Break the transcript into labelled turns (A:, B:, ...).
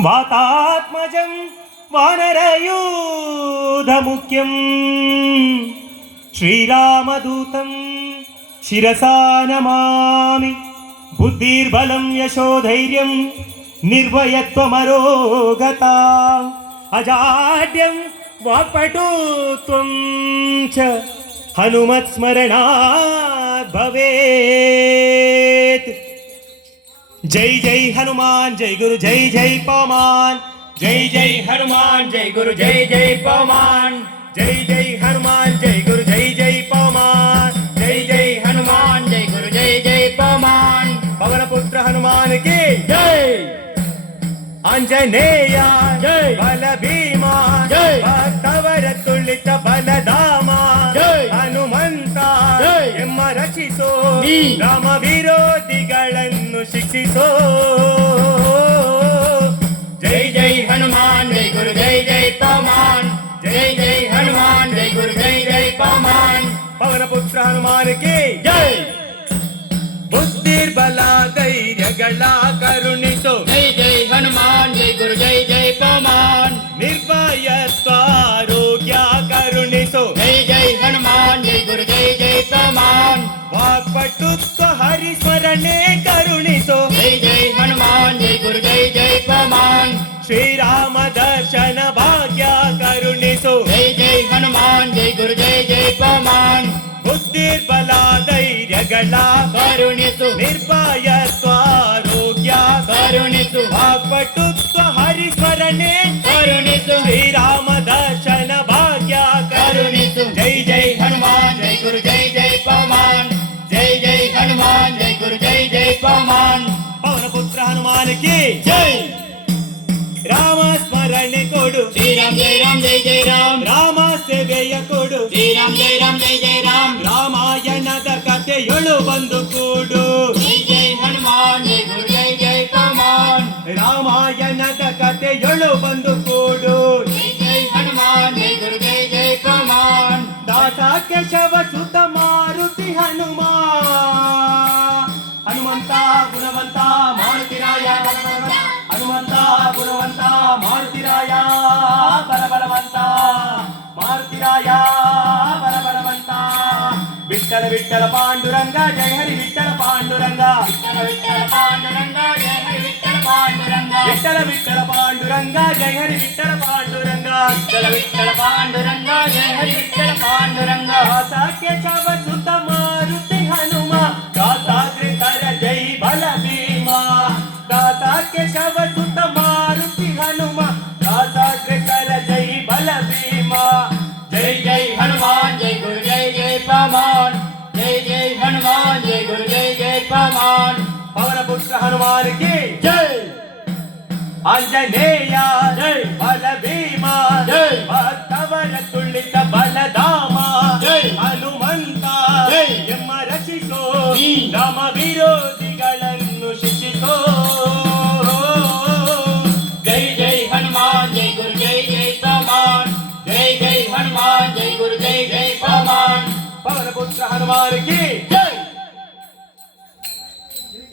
A: വാതാത്മജം വാനരയൂധമുഖ്യം. ശ്രീരാമദൂതം ശിരസാനമാമി. ബുദ്ധിർബലം യശോധൈര്യം നിർഭയത്വമരോഗത അജാഡ്യം വാക്പടുത്വം ച. ഹനുമത് സ്മരണാ ഭവേ. जय जय हनुमान जय गुरु जय जय पौमान जय जय हनुमान जय गुरु जय
B: जय पौमान
A: जय जय हनुमान जय गुरु जय जय पौमान जय जय हनुमान
B: जय गुरु जय जय पौमान
A: पवन पुत्र हनुमान की
B: जय।
A: आंजनेया जय। बल भीम ನಮ್ಮ ವಿರೋಧಿಗಳನ್ನು ಶಿಕ್ಷಿಸೋ ಜೈ ಜೈ
B: ಹನುಮಾನ್ ಜೈ ಗುರು ಜೈ ಜೈ ಪಮಾನ್ ಜೈ ಜೈ ಹನುಮಾನ್ ಜೈ ಗುರು ಜೈ ಜೈ ಪಮಾನ್
A: ಪವನ ಪುತ್ರ ಹನುಮಾನಕ್ಕೆ
B: ಜೈ
A: ಬುದ್ಧಿರ್ಬಲ ಧೈರ್ಯಗಳ వాక్పట్టుతో హరిస్మరణే కరుణితో.
B: జై జై హనుమాన్ జై గురు జై జై ప్రమాన్
A: శ్రీరామ దర్శన భాగ్య కరుణితో.
B: జై జై హనుమాన్ జై గురు జై జై ప్రమాన్
A: బుద్ధిర్బల ధైర్యగళ
B: కరుణితు
A: నిర్భయ స్వారోగ్య
B: కరుణితు
A: వాక్పట్టుతో హరిస్మరణే
B: కరుణితు
A: శ్రీ ಪವನಪುತ್ರ ಹನುಮಾನಕ್ಕೆ
B: జై
A: ರಾಮ ಸ್ಮರಣೆ ಕೊಡು
B: శ్రీరామ్ జై రామ్ జై జై రామ్
A: ರಾಮ ಸೇವೆಯ ಕೊಡು
B: శ్రీరామ్ జై రామ్ జై జై రామ్
A: ರಾಮಾಯಣದ ಕಥೆಯೊಳು ಬಂದು ಕೂಡು
B: జై జై హనుమాన్ జై గురు జై జై పవమాన్
A: ರಾಮಾಯಣದ ಕಥೆಯೊಳು ಬಂದು ಕೂಡು
B: జై జై హనుమాన్ జై గురు జై జై పవమాన్
A: ದಾಸ ಕೇಶವ ಸುತ ಮಾರುತಿ ಹನುಮ விட்டல பாண்டுரங்கா ஜெய ஹரி விட்டல பாண்டுரங்கா.
B: விட்டல பாண்டுரங்கா ஜெய ஹரி விட்டல பாண்டுரங்கா.
A: விட்டல விட்டல பாண்டுரங்கா ஜெய ஹரி விட்டல பாண்டுரங்கா.
B: விட்டல விட்டல பாண்டுரங்கா ஜெய விட்டல பாண்டுரங்கா
A: சாக்கிய சாப ಪವನ ಪುತ್ರ ಹನುಮಾನಿಗೆ
B: జై
A: ಆಂಜನೇಯ ಜೈ. ಬಲ ಭೀಮ ಜೈ. ಭಕ್ತವರ ತುಳಿತ ಬಲಧಾಮ ಜೈ. ಹನುಮಂತ ಜೈ. ಎಮ್ಮ ರಚಿಸೋ ನೀ. ನಮ್ಮ ವಿರೋಧಿಗಳನ್ನು ಶಿಕ್ಷಿಸೋ
B: జై జై హనుమాన్ జై గురు జై జై పవమాన్ జై జై హనుమాన్ జై గురు జై జై పవమాన్
A: ಪವನ ಪುತ್ರ ಹನುಮಾನಿಗೆ జై